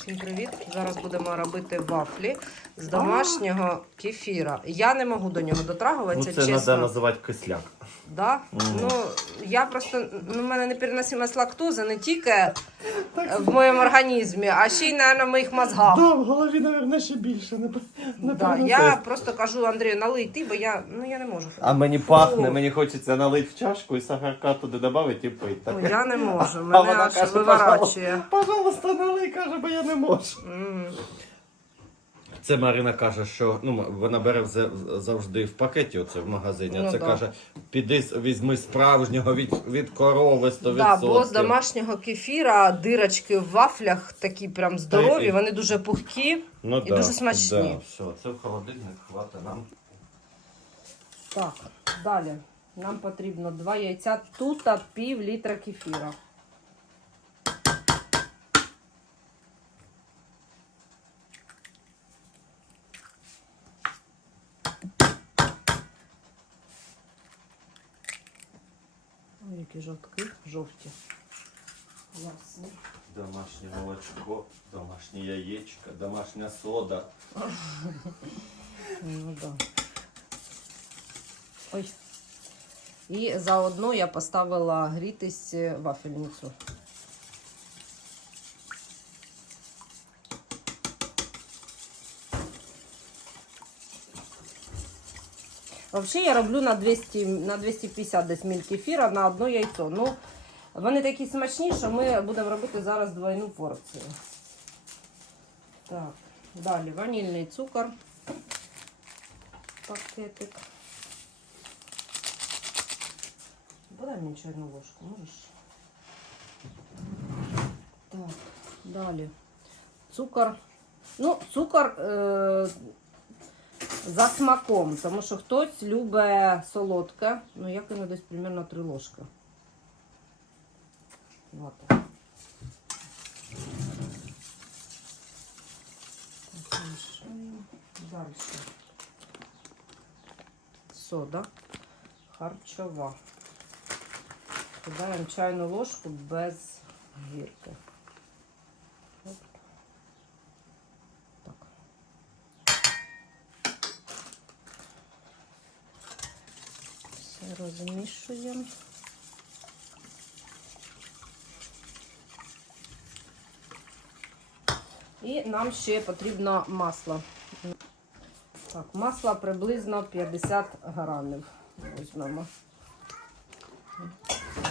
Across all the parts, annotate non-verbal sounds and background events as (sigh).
всім привіт! Зараз будемо робити вафлі з домашнього кефіра. Я не можу до нього дотрагуватися, Ну, це чесно. треба називати кисляк. Да? Мгм. Ну, я просто, ну, в мене непереносимость лактози не тільки в моєму організмі, а ще й, мабуть, в моїх мозгах. Да, в голові, мабуть, ще більше не, не Да, я просто кажу Андрію, налий ти, бо я, ну, я не можу. А мені пахне, мені хочеться налити в чашку і сахарка туди додати і пити. Ну, я не можу, А мене вона аж каже, виворачує. Пожалуйста, налий, каже, бо я не можу. Це Марина каже, що ну, вона бере завжди в пакеті, оце в магазині. Ну, це да. каже, піди візьми справжнього від, від корови 100%. Да, бо з домашнього кефіра дирочки в вафлях такі прям здорові, і- вони дуже пухкі. ну, і дуже смачні. Да, все, це в холодильник хватить нам. Так, далі. Нам потрібно два яйця, тут а пів літра кефіра. Які жовтки, жовті. Ясно. Домашнє молочко, домашнє яєчко, домашня сода. (laughs) Ну да. Ой. І заодно я поставила грітись вафельницю. Взагалі я роблю на 200, на 250 десь міль кефіра на одно яйцо. Ну, вони такі смачні, що ми будемо робити зараз двойну порцію. Так, далі ванільний цукор. Пакетик. Подай мені чайну ложку, можеш? Так, далі. Цукор. Ну, цукор е- за смаком, тому що хтось любить солодке. Ну, я кину десь примерно 3 ложки. От. Далі. Сода харчова. Кидаємо чайну ложку без гірки. Оп. Так. Все розмішуємо. І нам ще потрібно масло. Так, масло приблизно 50 грамів. Візьмемо.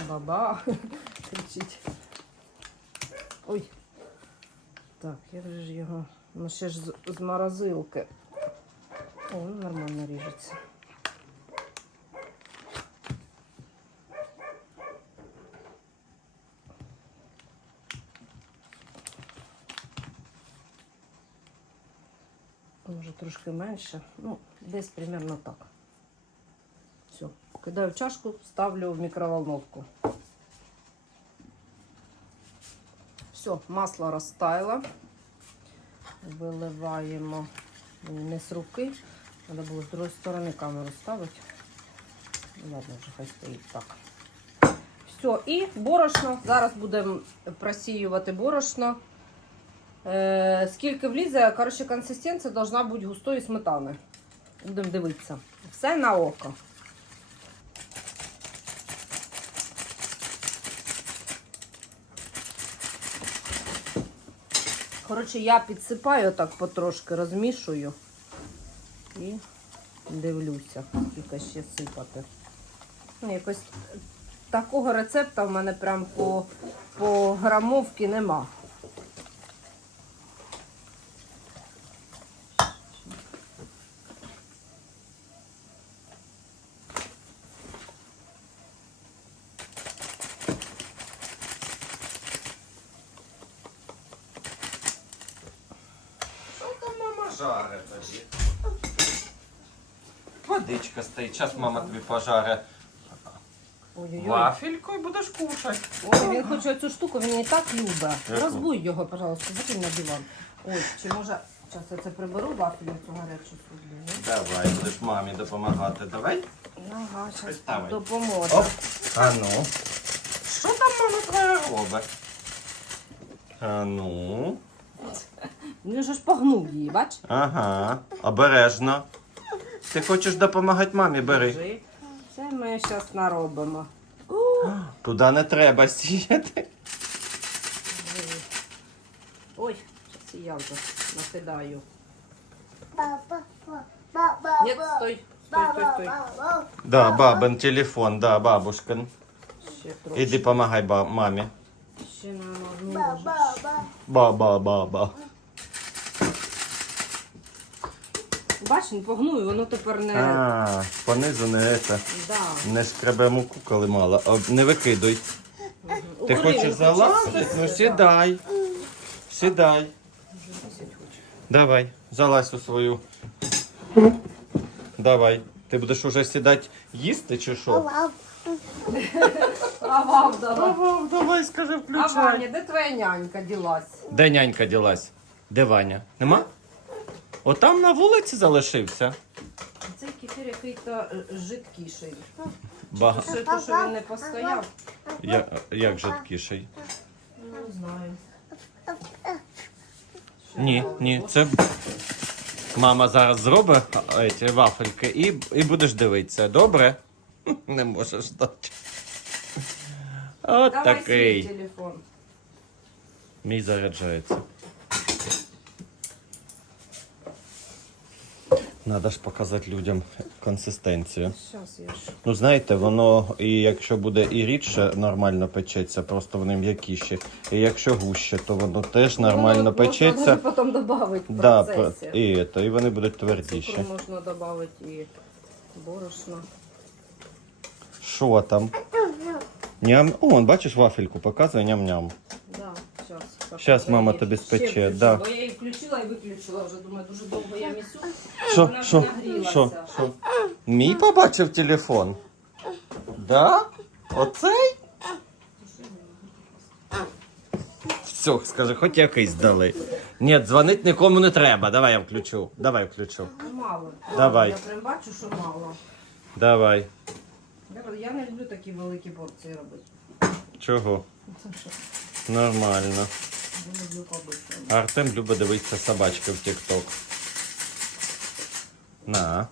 Баба (laughs) кричить. Ой. Так, як же ж його? Ну ще ж з, морозилки. О, ну, нормально ріжеться. Може трошки менше. Ну, десь примерно так. Все. Кидаю чашку, ставлю в микроволновку. Все, масло розтаяло. Виливаємо не з руки. Треба було з другої сторони камеру ставити. Ну, Ладно, вже хай стоїть так. Все, і борошно. Зараз будемо просіювати борошно. Е, скільки влізе, коротше, консистенція должна бути густої сметани. Будемо дивитися. Все на око. Коротше, я підсипаю так потрошки, розмішую і дивлюся, скільки ще сипати. Ну, якось такого рецепта в мене прям по, по грамовці нема. Що там мама жаре тобі? Водичка стоїть, зараз мама тобі пожаре Ой-ой-ой. вафельку і будеш кушати. Ой, він хоче цю штуку, він і так любить. Яку? Розбудь його, пожалуйста, закинь на диван. Ой, чи може. Зараз я це приберу вафельницю гарячу сюди. Давай, будеш мамі допомагати. Давай. Ага, зараз Ставай. допоможе. Оп. А ну. Що там мама твоя робить? А ну. Він же ж погнув її, бач? Ага, обережно. Ти хочеш допомагати мамі, бери. Держи. Це ми зараз наробимо. Туди не треба сіяти. Ой, зараз я вже накидаю. Ні, стой, стой, стой, стой. Да, бабин телефон, да, бабушкин. Ще трохи. Іди помагай ба- мамі. Ще на одну ложечку. Ба-ба-ба-ба. Бач, він погнув, і воно тепер не. А, понизу не це. Да. Не шкребе муку, коли мало. О, Не викидуй. Ти хочеш залазити? Ну сідай. Сідай. Давай, залазь у свою. Давай. Ти будеш уже сідати їсти чи що? А (laughs) вам давай. Давай, давай, скажи, А включай. Ваня, де твоя нянька ділась? Де нянька ділась? Де Ваня? Нема? Отам на вулиці залишився. Цей кефір який-то е, жидкіший. Бага... Що то, що він не постояв? Я... Як жидкіший? Ну, Не знаю. Ні, ні, це мама зараз зробить а, ці вафельки і, і будеш дивитися. Добре? (laughs) Не можеш дати. От Давай свій такий. телефон. Мій заряджається. Надо ж показати людям консистенцію. Щас я ж. Ну, знаєте, воно, і якщо буде і рідше, нормально печеться, просто вони м'якіші. І якщо гуще, то воно теж нормально Ну, печеться. Можна потім додати в Да, процесі. про- і, то, і вони будуть твердіші. Цукру можна додати і борошно. Що там? Ням. О, он, бачиш, вафельку показує ням-ням. Щас. Мама тобі спече, да. Бо я її включила і виключила вже. Думаю, дуже довго я місю. Що, Вона що, вже нагрілася. що, що? Мій побачив телефон? Да? Оцей? Все, скажи, хоч якийсь дали. Ні, дзвонить нікому не треба. Давай я включу. Давай включу. Мало. Давай. Я прям бачу, що мало. Давай. Я- Я не люблю такі великі порції робити. Чого? Це що? Нормально. Артем любить дивитися собачки в TikTok. На.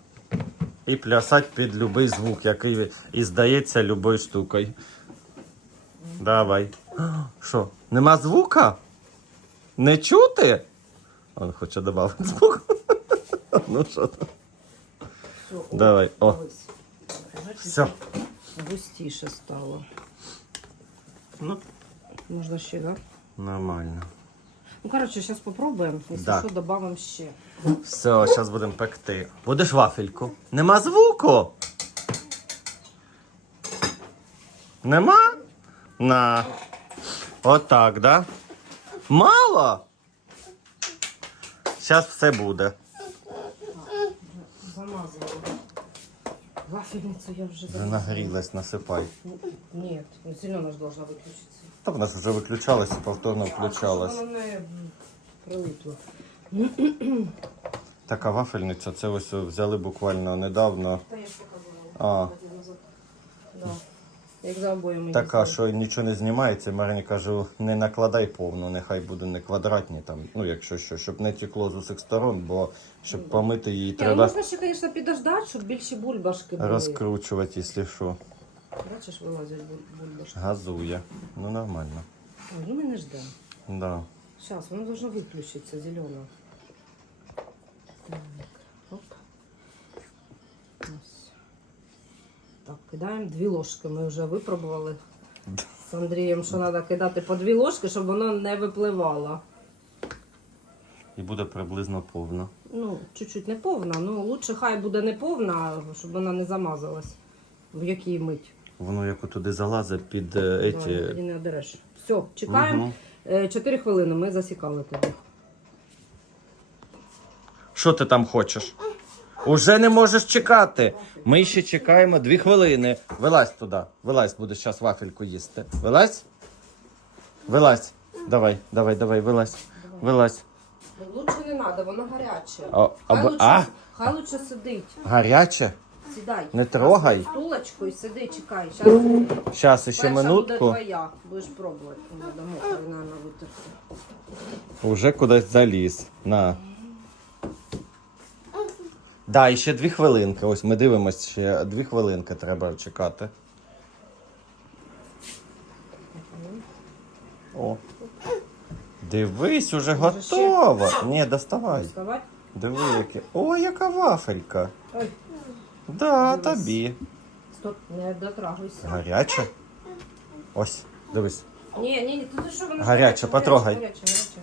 І плясать під любий звук, який і здається любою штукою. Давай. Що? Нема звука? Не чути? Он хоче додати звук. (laughs) Ну що там? Давай, о. Все. Густіше стало. Ну, Можна ще, да? нормально. Ну, коротше, зараз спробуємо. Якщо що, додамо ще. Все, зараз будемо пекти. Будеш вафельку? Нема звуку. Нема? На. Отак, да? Мало? Зараз все буде. Замазала. Вафельницю я вже Вже нагрілась, насипай. Ні, сильно вона ж должна виключитися. Та в нас вже виключалось, повторно включалась. Воно не. Така вафельниця, це ось взяли буквально недавно. Та я ж показувала. А, назад. Да. Як за обоями така, що нічого не знімається. Марині кажу, не накладай повну, нехай буде не квадратні там, ну якщо що, щоб не текло з усіх сторон, бо щоб помити її Ні, ну, треба можна ще, звісно, підождати, щоб більші бульбашки були. розкручувати, якщо що. Бачиш, вилазять буль- бульбашки. Газує. Ну нормально. Ой, ну ми не ждемо. Да. Зараз, воно должно виключитися, зелена. Так, оп. Ось. Так, кидаємо дві ложки. Ми вже випробували з Андрієм, що треба кидати по дві ложки, щоб воно не випливало. І буде приблизно повно. Ну, чуть-чуть не повна, ну лучше хай буде не повна, щоб вона не замазалась. В якій мить. Воно як туди залазить під е, Ой, еті. тоді не одереш. Все, чекаємо. Мгм. Е, Чотири хвилини ми засікали тоді. Що ти там хочеш? Уже не можеш чекати. Ми ще чекаємо дві хвилини. Вилазь туди. Вилазь, будеш зараз вафельку їсти. Вилазь? Вилазь. Давай, давай, давай, вилазь. Вилазь. Лучше не треба, воно гаряче. А, Хай, або, лучше, а, хай лучше сидить. гаряче? Сідай. Не трогай. Стулочку і сиди, чекай. Зараз Зараз ще перша буде минутку. твоя. Будеш пробувати. Дамо, хай, наверное, витерти. Уже кудись заліз. На. Да, і ще дві хвилинки. Ось ми дивимося, ще дві хвилинки треба чекати. О. Дивись, уже готово. Ні, доставай. Диви, яке. О, яка вафелька. Ой, Да, Дивись. тобі. стоп, не дотрагуйся. Гаряче? Ось, дивись. Ні, ні, ні, ти що воно Гаряче, потрогай. Гаряче,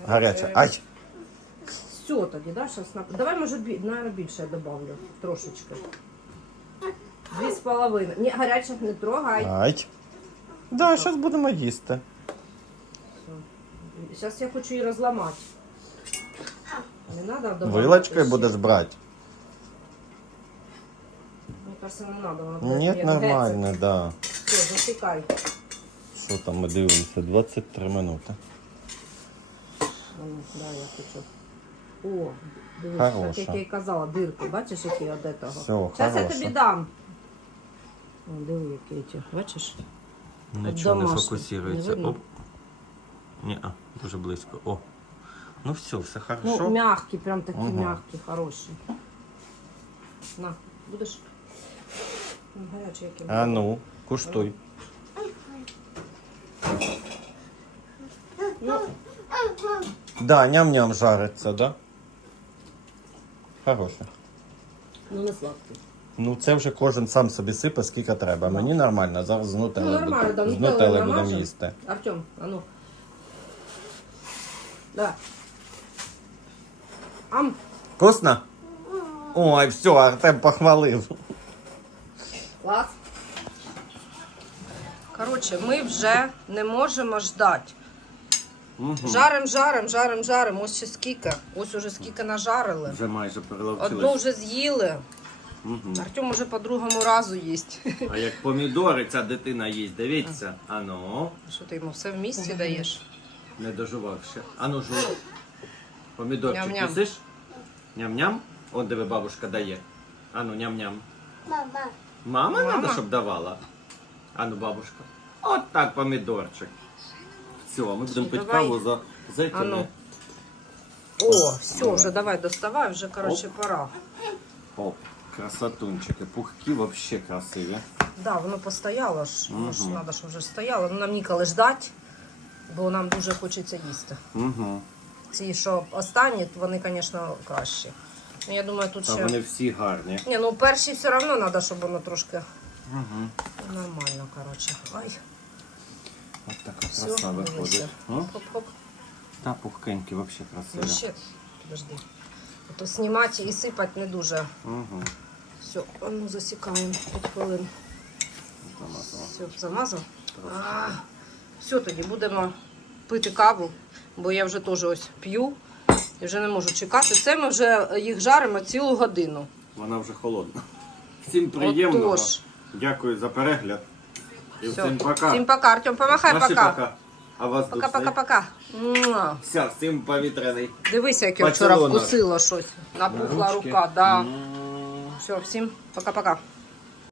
гаряче, Гаряче. Ай! Все тоді, да, щас на... Давай, може, бі... наверное, більше я добавлю. Трошечки. Дві з половиною. Ні, гаряче не трогай. Ай. Да, зараз будемо їсти. Зараз я хочу її розламати. Не треба добавляти. Вилочкою ще. будеш брати? Мені кажется, не треба. Вона буде Ні, як нормально, да. Все, засікай. Що там ми дивимося? 23 минути. Ну, Да, я хочу. О, дивись, Хороша. так як я і казала, дирки. Бачиш, які від того? Все, Зараз я хороша. тобі дам. О, диви, які ті. Бачиш? Нічого не фокусується. Не видно? Оп. Ні, а, дуже близько. О. Ну все, все Ну, хорошо. мягкі, прям такі Ага. мягкі, хороші. На, будеш? Ну, гарячі які. А ну, куштуй. Ну, Да, ням-ням жариться, да? Хороше. ну не сладкий. Ну це вже кожен сам собі сипе, скільки треба. Мені нормально, зараз з Ну, нутелли, нормально, да, з нутелли будемо намажем. їсти. Артем, а ну. Да. Ам, Вкусно? Ой, все, Артем похвалив. клас. Коротше, ми вже не можемо ждати. Жарим, жарим, жарим, жарим. Ось ще скільки. Ось уже скільки нажарили. Вже майже Одну вже з'їли. Мгм. Артем уже по другому разу їсть. А як помідори ця дитина їсть, дивіться. Ану, Що ти йому все в місті даєш? не дожував ще. Ану, жуй. Помідорчик Ням-ням. їсиш? Ням-ням? Он диви, бабушка дає. Ану, ням-ням. Мама. Мама, Мама? треба, щоб давала. Ану, бабушка. От так, помідорчик. Все, ми будемо пити давай. каву за, за этими. Ану. О, все, вже давай доставай, вже коротше пора. Оп, красотунчики. Пухкі вообще красиві. Да, воно постояло ж. Ну ж Мгм. треба, щоб вже стояло. Ну нам ніколи ждати, бо нам дуже хочеться їсти. Угу. Ці, що останні, вони, звісно, кращі. Ну, я думаю, тут Та ще. вони всі гарні. Ні, ну перші все одно треба, щоб воно трошки Угу. нормально, коротше. Ай, От така краса виходить. Хоп-хоп. Та пухкенькі вообще красиві. Ну ще, подожди. А то знімати і сипати не дуже. Угу. Все, а ну засікаємо 5 хвилин. Все, замазав. А, все, тоді будемо пити каву, бо я вже теж ось п'ю і вже не можу чекати. Це ми вже їх жаримо цілу годину. Вона вже холодна. Всім приємного. Отож. Дякую за перегляд. І Все. всем пока. Всім пока, Артем, помахай Наші пока. А вас Пока-пока-пока. Муа. Все, всім повітряний. Дивися, як я вчора Поцілунок. вкусила щось. Напухла Ручки. рука, да. М. Все, всім пока-пока.